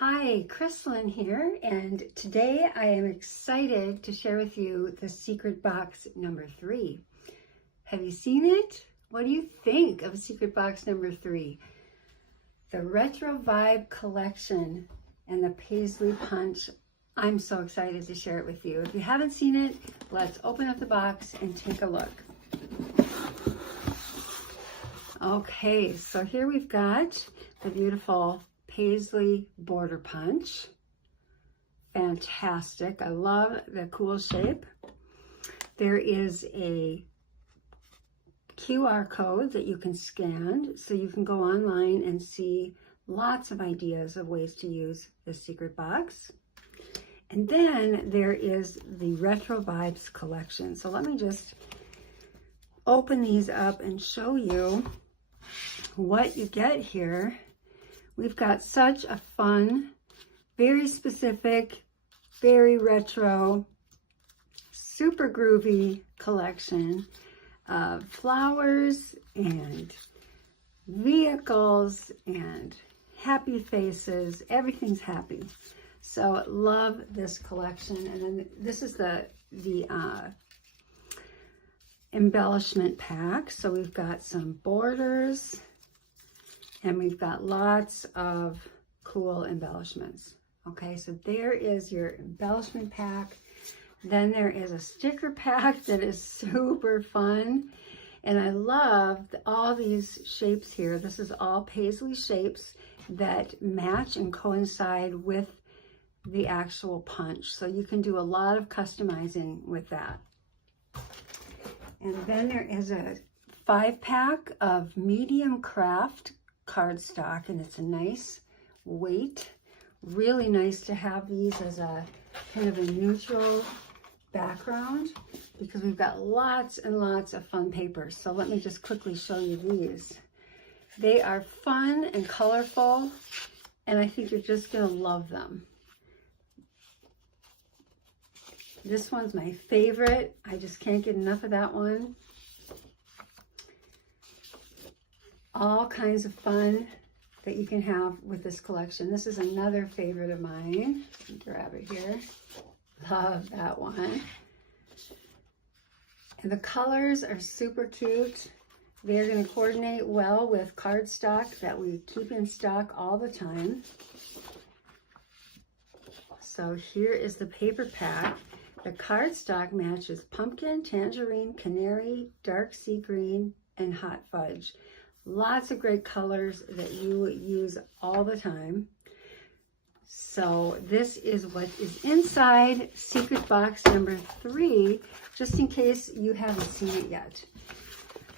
Hi, Crystalline here, and today I am excited to share with you the secret box number 3. Have you seen it? What do you think of secret box number 3? The Retro Vibe collection and the Paisley Punch. I'm so excited to share it with you. If you haven't seen it, let's open up the box and take a look. Okay, so here we've got the beautiful Paisley border punch. Fantastic. I love the cool shape. There is a QR code that you can scan, so you can go online and see lots of ideas of ways to use the secret box. And then there is the Retro Vibes collection. So let me just open these up and show you what you get here. We've got such a fun, very specific, very retro, super groovy collection of flowers and vehicles and happy faces. Everything's happy. So love this collection. And then this is the embellishment pack. So we've got some borders, and we've got lots of cool embellishments. Okay, so there is your embellishment pack. Then there is a sticker pack that is super fun. And I love all these shapes here. This is all Paisley shapes that match and coincide with the actual punch. So you can do a lot of customizing with that. And then there is a 5-pack of medium craft cardstock, and it's a nice weight. Really nice to have these as a kind of a neutral background because we've got lots and lots of fun papers. So let me just quickly show you these. They are fun and colorful, and I think you're just going to love them. This one's my favorite. I just can't get enough of that one. All kinds of fun that you can have with this collection. This is another favorite of mine. Grab it here. Love that one. And the colors are super cute. They're going to coordinate well with cardstock that we keep in stock all the time. So here is the paper pack. The cardstock matches pumpkin, tangerine, canary, dark sea green, and hot fudge. Lots of great colors that you use all the time. So this is what is inside secret box number 3, just in case you haven't seen it yet.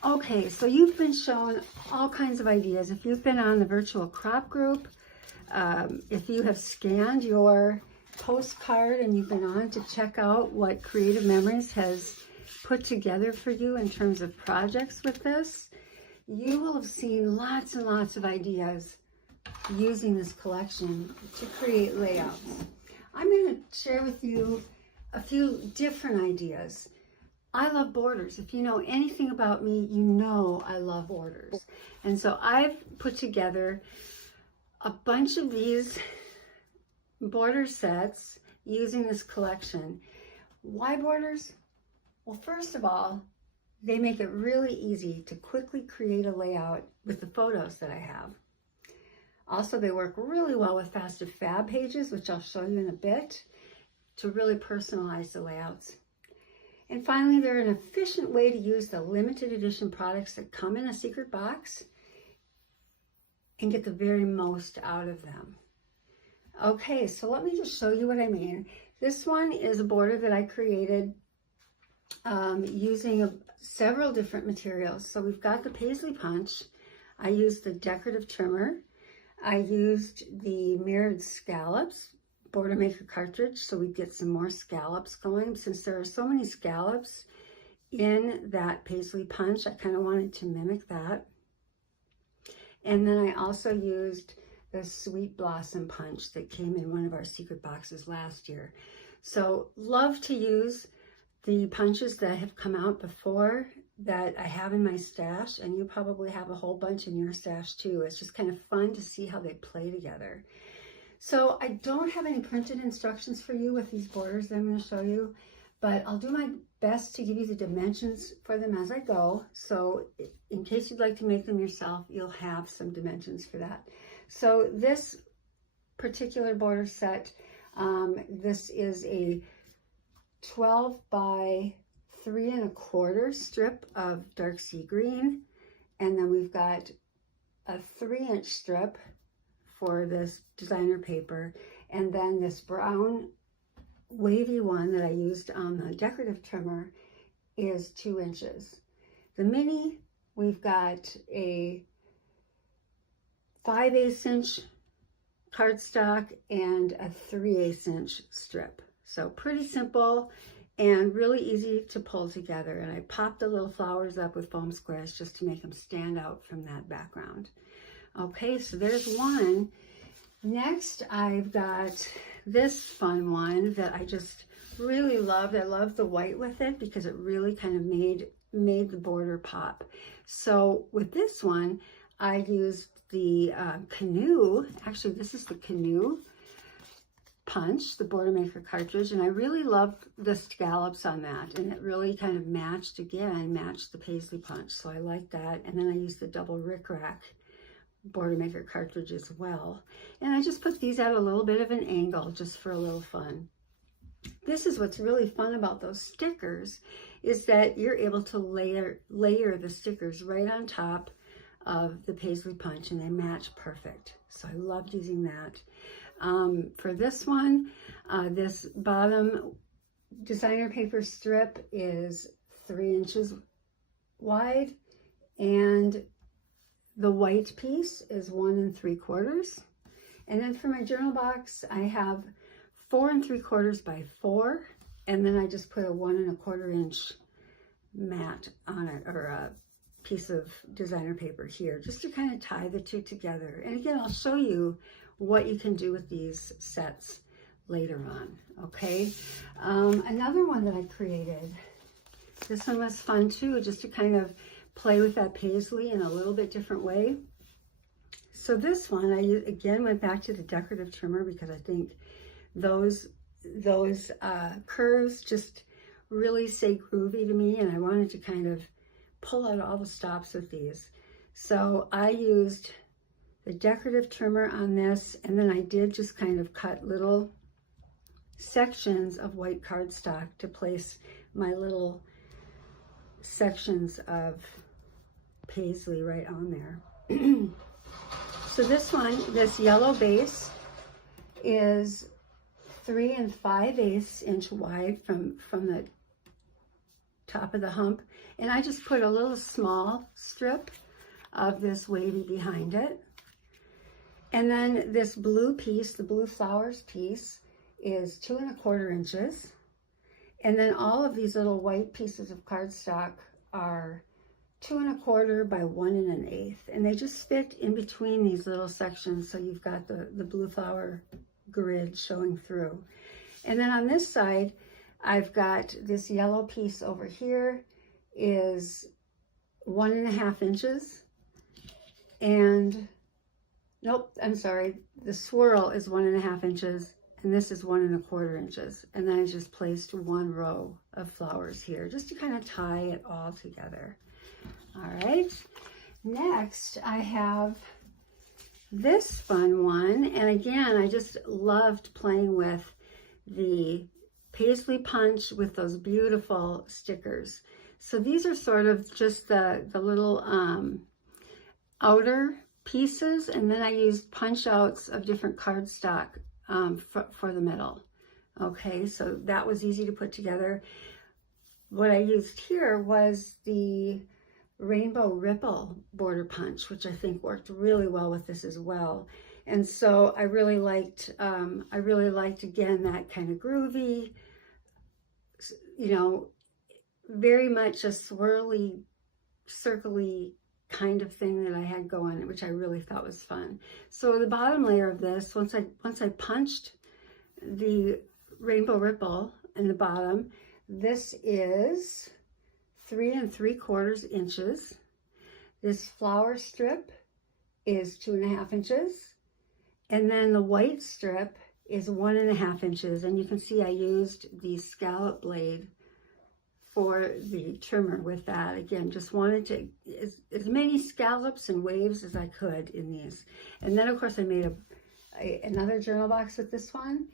Okay, so you've been shown all kinds of ideas. If you've been on the virtual crop group, if you have scanned your postcard and you've been on to check out what Creative Memories has put together for you in terms of projects with this, you will have seen lots and lots of ideas using this collection to create layouts. I'm going to share with you a few different ideas. I love borders. If you know anything about me, you know I love borders. And so I've put together a bunch of these border sets using this collection. Why borders? Well, first of all, they make it really easy to quickly create a layout with the photos that I have. Also, they work really well with Festive Fab pages, which I'll show you in a bit, to really personalize the layouts. And finally, they're an efficient way to use the limited edition products that come in a secret box and get the very most out of them. Okay, so let me just show you what I mean. This one is a border that I created using several different materials. So we've got the Paisley Punch. I used the decorative trimmer. I used the mirrored scallops border maker cartridge, so we get some more scallops going. Since there are so many scallops in that Paisley Punch, I kind of wanted to mimic that. And then I also used the Sweet Blossom Punch that came in one of our secret boxes last year. So love to use the punches that have come out before that I have in my stash, and you probably have a whole bunch in your stash too. It's just kind of fun to see how they play together. So I don't have any printed instructions for you with these borders that I'm going to show you, but I'll do my best to give you the dimensions for them as I go. So in case you'd like to make them yourself, you'll have some dimensions for that. So this particular border set, this is a 12 by 3 1/4 strip of dark sea green, and then we've got a 3-inch strip for this designer paper, and then this brown wavy one that I used on the decorative trimmer is 2 inches. The mini, we've got a 5/8 inch cardstock and a 3/8 inch strip. So pretty simple and really easy to pull together. And I popped the little flowers up with foam squares just to make them stand out from that background. Okay, so there's one. Next, I've got this fun one that I just really loved. I love the white with it because it really kind of made the border pop. So with this one, I used the canoe. Actually, this is the canoe punch, the Border Maker cartridge, and I really love the scallops on that, and it really kind of matched the paisley punch, so I like that. And then I used the double rickrack Border Maker cartridge as well, and I just put these at a little bit of an angle just for a little fun. This is what's really fun about those stickers, is that you're able to layer the stickers right on top of the paisley punch, and they match perfect. So I loved using that. For this one, this bottom designer paper strip is 3 inches wide, and the white piece is 1 3/4. And then for my journal box, I have 4 3/4 by 4, and then I just put a 1 1/4 inch mat on it, or a piece of designer paper here, just to kind of tie the two together. And again, I'll show you what you can do with these sets later on. Okay, another one that I created, this one was fun too, just to kind of play with that paisley in a little bit different way. So this one, I again went back to the decorative trimmer because I think those curves just really say groovy to me, and I wanted to kind of pull out all the stops with these. So I used the decorative trimmer on this, and then I did just kind of cut little sections of white cardstock to place my little sections of paisley right on there. So this one, this yellow base, is 3 5/8 inch wide from the top of the hump, and I just put a little small strip of this wavy behind it. And then this blue piece, the blue flowers piece, is 2 1/4 inches. And then all of these little white pieces of cardstock are 2 1/4 by 1 1/8. And they just fit in between these little sections, so you've got the blue flower grid showing through. And then on this side, I've got this yellow piece over here is 1 1/2 inches. And nope, I'm sorry, the swirl is 1 1/2 inches, and this is 1 1/4 inches. And then I just placed one row of flowers here just to kind of tie it all together. All right, next I have this fun one, and again, I just loved playing with the paisley punch with those beautiful stickers. So these are sort of just the little outer pieces, and then I used punch outs of different cardstock for the middle. Okay, so that was easy to put together. What I used here was the Rainbow Ripple border punch, which I think worked really well with this as well. And so I really liked again that kind of groovy, you know, very much a swirly, circly kind of thing that I had going, which I really thought was fun. So the bottom layer of this, once I punched the Rainbow Ripple in the bottom, this is 3 3/4 inches. This flower strip is 2 1/2 inches. And then the white strip is 1.5 inches. And you can see I used the scallop blade for the trimmer with that. Again, just wanted to, as many scallops and waves as I could in these. And then of course I made another journal box with this one.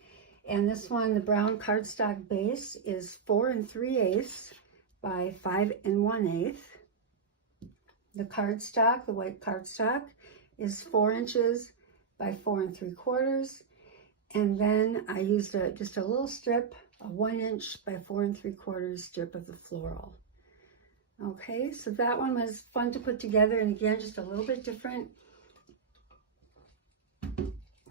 And this one, the brown cardstock base, is 4 3/8 by 5 1/8. The cardstock, the white cardstock, is 4 inches by 4 3/4. And then I used just a little strip, a 1 inch by 4 3/4 strip of the floral. Okay, so that one was fun to put together, and again, just a little bit different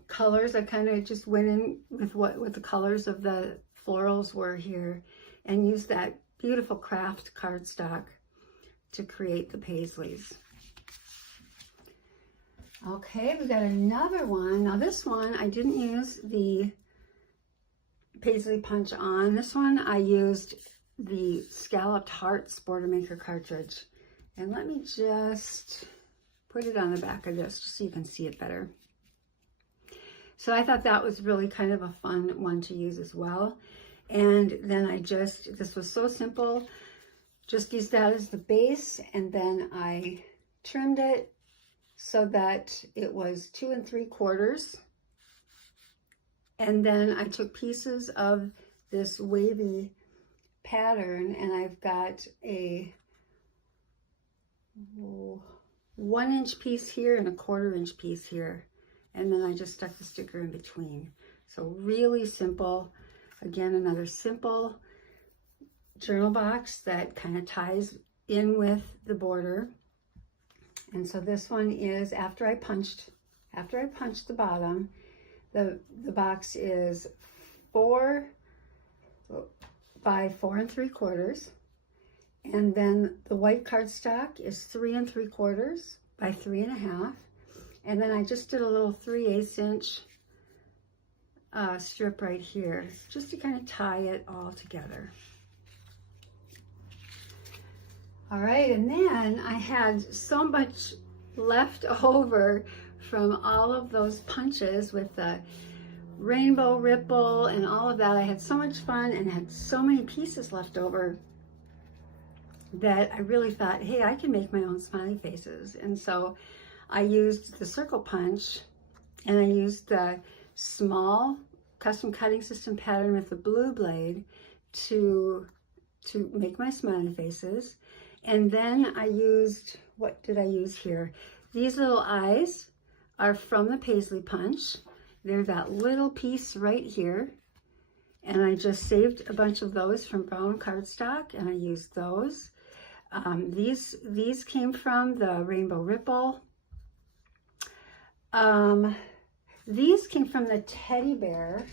colors. I kind of just went in with the colors of the florals were here, and used that beautiful craft cardstock to create the paisleys. Okay, we got another one. Now this one, I didn't use the paisley punch on. This one, I used the Scalloped Hearts Border Maker cartridge. And let me just put it on the back of this just so you can see it better. So I thought that was really kind of a fun one to use as well. And then this was so simple, just used that as the base, and then I trimmed it so that it was 2 3/4. And then I took pieces of this wavy pattern, and I've got a 1 inch piece here and a 1/4 inch piece here. And then I just stuck the sticker in between. So really simple. Again, another simple journal box that kind of ties in with the border. And so this one is after I punched the bottom, the box is 4 by 4 3/4. And then the white cardstock is 3 3/4 by 3 1/2. And then I just did a little 3/8 inch strip right here, just to kind of tie it all together. All right, and then I had so much left over from all of those punches with the rainbow ripple and all of that. I had so much fun and had so many pieces left over that I really thought, hey, I can make my own smiley faces. And so I used the circle punch, and I used the small custom cutting system pattern with the blue blade to make my smiley faces. And then I used, what did I use here? These little eyes are from the paisley punch. They're that little piece right here. And I just saved a bunch of those from brown cardstock, and I used those. These came from the rainbow ripple. These came from the teddy bear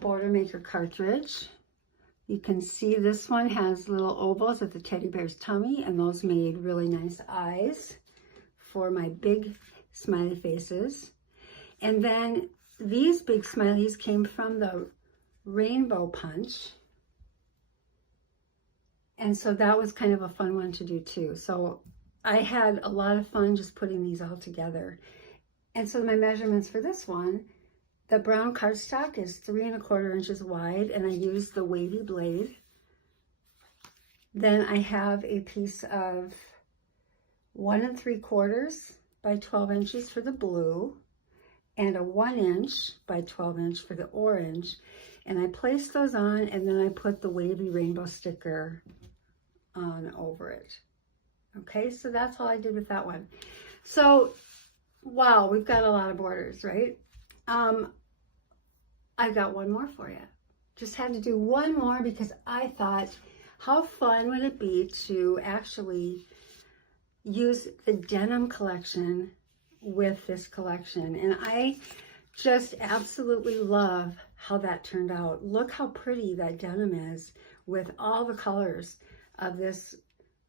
border maker cartridge. You can see this one has little ovals at the teddy bear's tummy, and those made really nice eyes for my big smiley faces. And then these big smileys came from the rainbow punch. And so that was kind of a fun one to do too. So I had a lot of fun just putting these all together. And so my measurements for this one, the brown cardstock is 3 1/4 inches wide, and I used the wavy blade. Then I have a piece of 1 3/4 by 12 inches for the blue, and a 1 inch by 12 inch for the orange. And I placed those on, and then I put the wavy rainbow sticker on over it. Okay, so that's all I did with that one. So, wow, we've got a lot of borders, right? I've got one more for you. Just had to do one more because I thought, how fun would it be to actually use the denim collection with this collection? And I just absolutely love how that turned out. Look how pretty that denim is with all the colors of this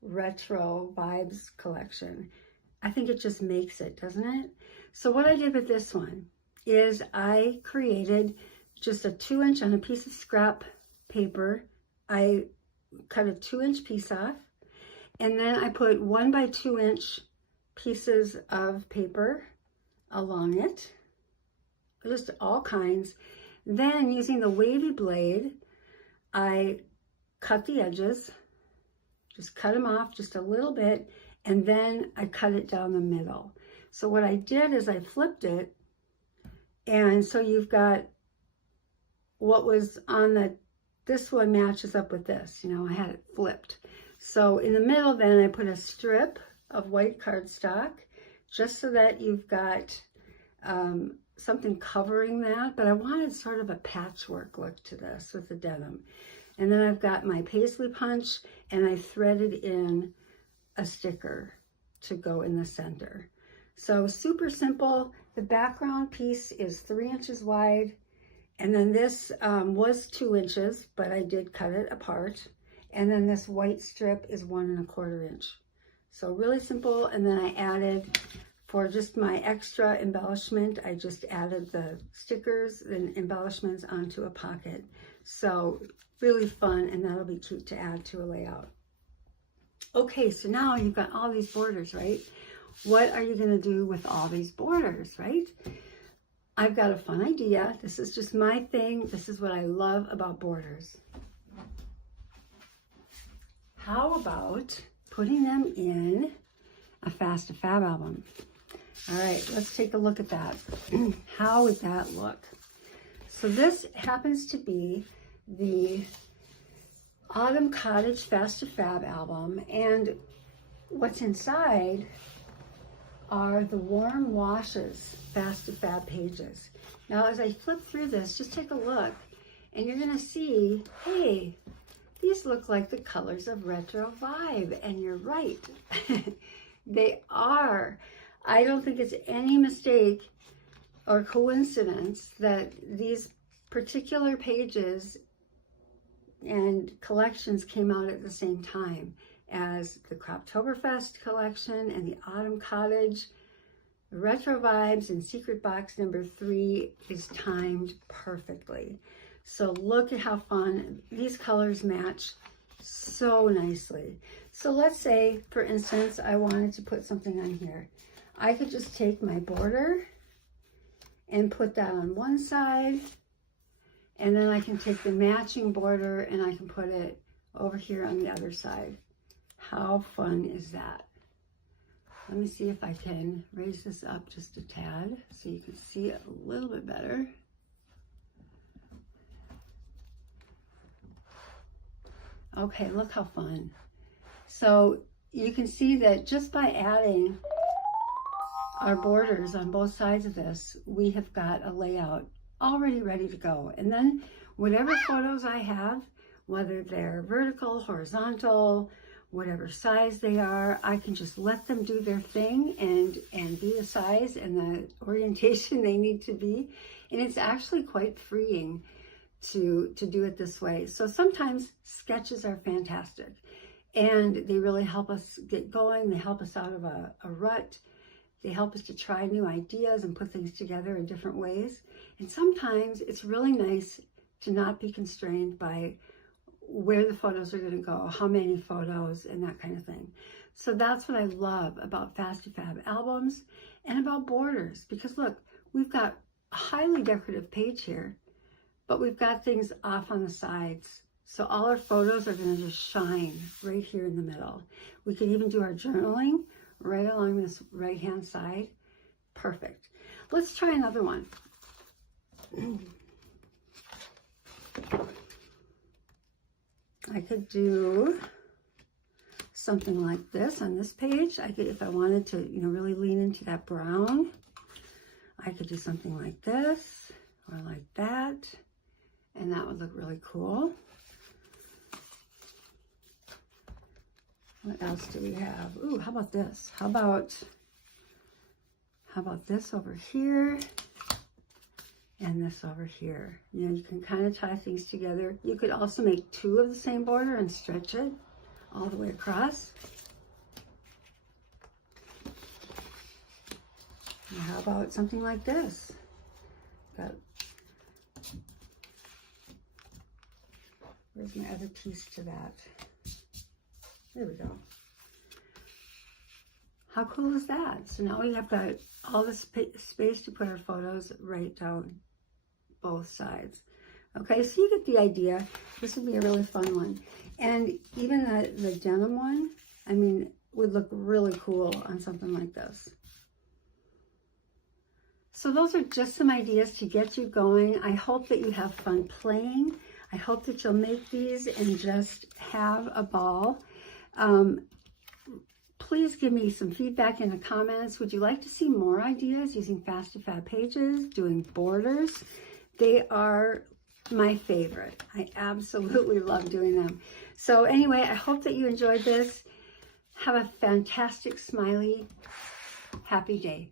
retro vibes collection. I think it just makes it, doesn't it? So what I did with this one is I created just a 2 inch on a piece of scrap paper. I cut a 2 inch piece off, and then I put 1 by 2 inch pieces of paper along it, just all kinds. Then using the wavy blade, I cut the edges, just cut them off just a little bit, and then I cut it down the middle. So what I did is I flipped it, and so you've got what was on this one matches up with this, you know, I had it flipped. So in the middle then I put a strip of white cardstock, just so that you've got something covering that, but I wanted sort of a patchwork look to this with the denim. And then I've got my paisley punch, and I threaded in a sticker to go in the center. So super simple. The background piece is 3 inches wide, and then this was 2 inches, but I did cut it apart. And then this white strip is 1 1/4 inch. So really simple. And then I added, for just my extra embellishment, I just added the stickers and embellishments onto a pocket. So really fun, and that'll be cute to add to a layout. Okay, so now you've got all these borders, right? What are you going to do with all these borders, right? I've got a fun idea. This is just my thing. This is what I love about borders. How about putting them in a Fast to Fab album? All right, let's take a look at that. How would that look? So this happens to be the Autumn Cottage Fast to Fab album, and what's inside are the Warm Washes Fast to Fab pages. Now as I flip through this, just take a look, and you're going to see, hey, these look like the colors of Retro Vibe, and you're right. They are. I don't think it's any mistake or coincidence that these particular pages and collections came out at the same time as the Croptoberfest collection and the Autumn Cottage. The Retro Vibes and Secret Box number 3 is timed perfectly. So look at how fun these colors match so nicely. So let's say, for instance, I wanted to put something on here. I could just take my border and put that on one side, and then I can take the matching border and I can put it over here on the other side. How fun is that? Let me see if I can raise this up just a tad so you can see it a little bit better. Okay, look how fun. So you can see that just by adding our borders on both sides of this, we have got a layout already ready to go. And then whatever photos I have, whether they're vertical, horizontal, whatever size they are, I can just let them do their thing and be the size and the orientation they need to be. And it's actually quite freeing to do it this way. So sometimes sketches are fantastic, and they really help us get going. They help us out of a rut. They help us to try new ideas and put things together in different ways. And sometimes it's really nice to not be constrained by where the photos are going to go, how many photos, and that kind of thing. So that's what I love about Fast to Fab albums and about borders, because look, we've got a highly decorative page here, but we've got things off on the sides. So all our photos are going to just shine right here in the middle. We could even do our journaling right along this right-hand side. Perfect. Let's try another one. I could do something like this on this page. I could, if I wanted to, really lean into that brown, I could do something like this or like that, and that would look really cool. What else do we have? Ooh, how about this? How about this over here and this over here? You can kind of tie things together. You could also make 2 of the same border and stretch it all the way across. And how about something like this? Where's my other piece to that? There we go. How cool is that? So now we have got all the space to put our photos right down both sides. Okay, so you get the idea. This would be a really fun one. And even the denim one, I mean, would look really cool on something like this. So those are just some ideas to get you going. I hope that you have fun playing. I hope that you'll make these and just have a ball. Please give me some feedback in the comments. Would you like to see more ideas using Fast to Fab pages, doing borders? They are my favorite. I absolutely love doing them. So anyway, I hope that you enjoyed this. Have a fantastic, smiley, happy day.